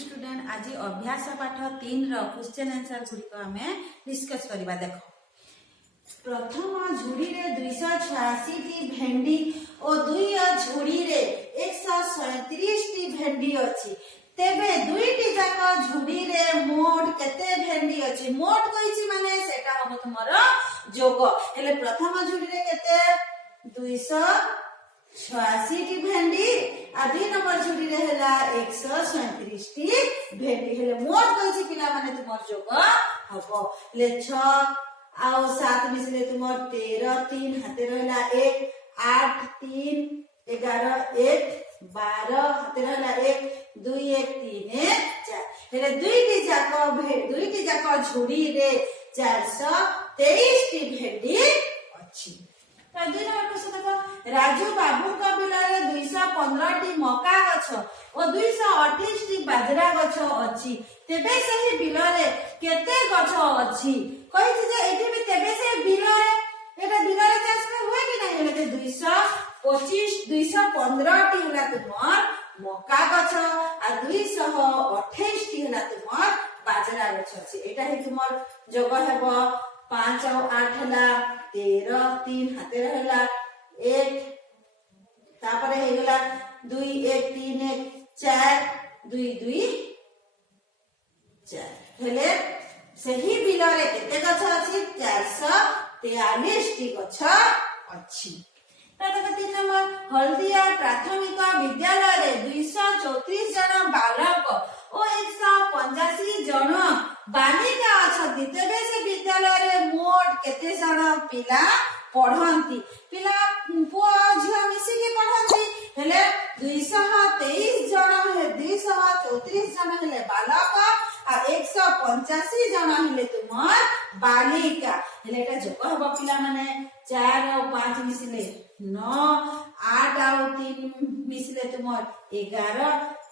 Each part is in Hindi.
स्टूडेंट आज अभ्यास पाठ 3 क्वेश्चन आंसर गुड़िक आम डिस्कस करवा। देख प्रथम झुड़ी रे 286 टी भेंडी और दुई झुड़ी रे 137 टी भेंडी अछि। तेबे दुईटी जाक झुड़ी रे मोट केते भेंडी अछि? मोट कहिछि माने सेटा हम तुमर जोग हेले प्रथम झुड़ी रे केते 286 टी भेंडी आ 2 नंबर झुड़ी रे हला 137 टी भेंडी हेले मोट कहिछि पिला माने तुमर जोग हबो। ले 6 आउ 7 मिसले तुमर 13 3 हाते रहला 1 8 3 11 1 12 हाते रहला 1 2 1 3 4 हेले दुईटी जाक झुड़ी रे 423 टी भेंडी अछि। तो 2 नंबर क्वेश्चन देखो राजू बाबू का बिल रे 215 टी मका गछ और 228 टी बाजरा गछ अछि। तेबे सही बिल रे केते गछ अछि? कहिछि जे एठी भी तेबे से बिल रे एटा बिल रे चाष में होय कि नै? हेले 225 215 टी हला तुमर मका गछ आ 228 टी हला तुमर बाजरा गछ अछि। एटा हे तुमर जोग हेबो 5 और 8 हला 13 3 हाते रहला 1 तापर हे गेला 2 1 3 1 4 2 2 4 हेले सही बिल रे केते गछ अछि? 443 टी गछ अछि। देखो 3 नंबर हल्दिया प्राथमिक विद्यालय रे 234 जन बालक और 185 जन बालिका अछंती। तेबे से विद्यालय रे मोट केते जन पिला पढ़ंती? पिला पुआ झिया मिसी के पढ़ंती हेले 223 जन हे 234 जन हेले बालक आ 185 जन हेले तुमर बालिका। हेले एटा जोक हबो पिला माने 4 और 5 मिसले 9 8 और 3 मिसले तुमर 11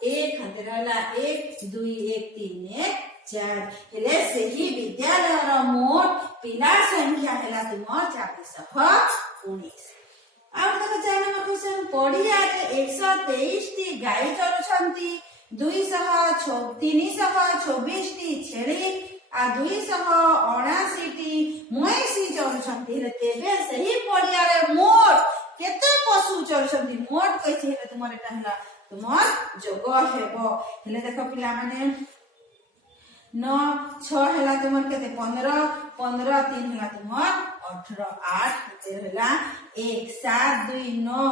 1 हाते रहला 1 2 1 3 1 4 हेले सही विद्यालय रो मोट पिला संख्या हेला तुमर 419। अब देखो 4 नंबर क्वेश्चन पड़िया रे 123 टी गाय चरुछंती 324 टी छेली आ 279 टी महीसी चरुछंती। हेले तेबे सही पड़िया रे मोट केते पशु चरुछंती? मोट कहिछि हेले तुमर एटा हला तुमर जोग हेबो। हेले देखो पिला माने 9 6 हेला तुमर केते 15 15 3 हेला तुमर 18 8 हाते रहला 1 7 2 9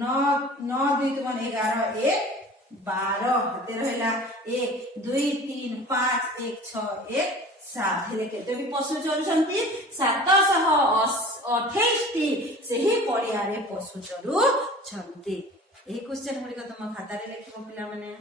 9 9 2 तुमर 11 1 12 हाते रहला 1 2 3 5 1 6 1 7 हेले केते भी पशु चरुछंती? 728 टी सही पड़िया रे पशु चरुछंती। एही क्वेश्चन गुडी तुम खाता रे लिखिबो पिला माने।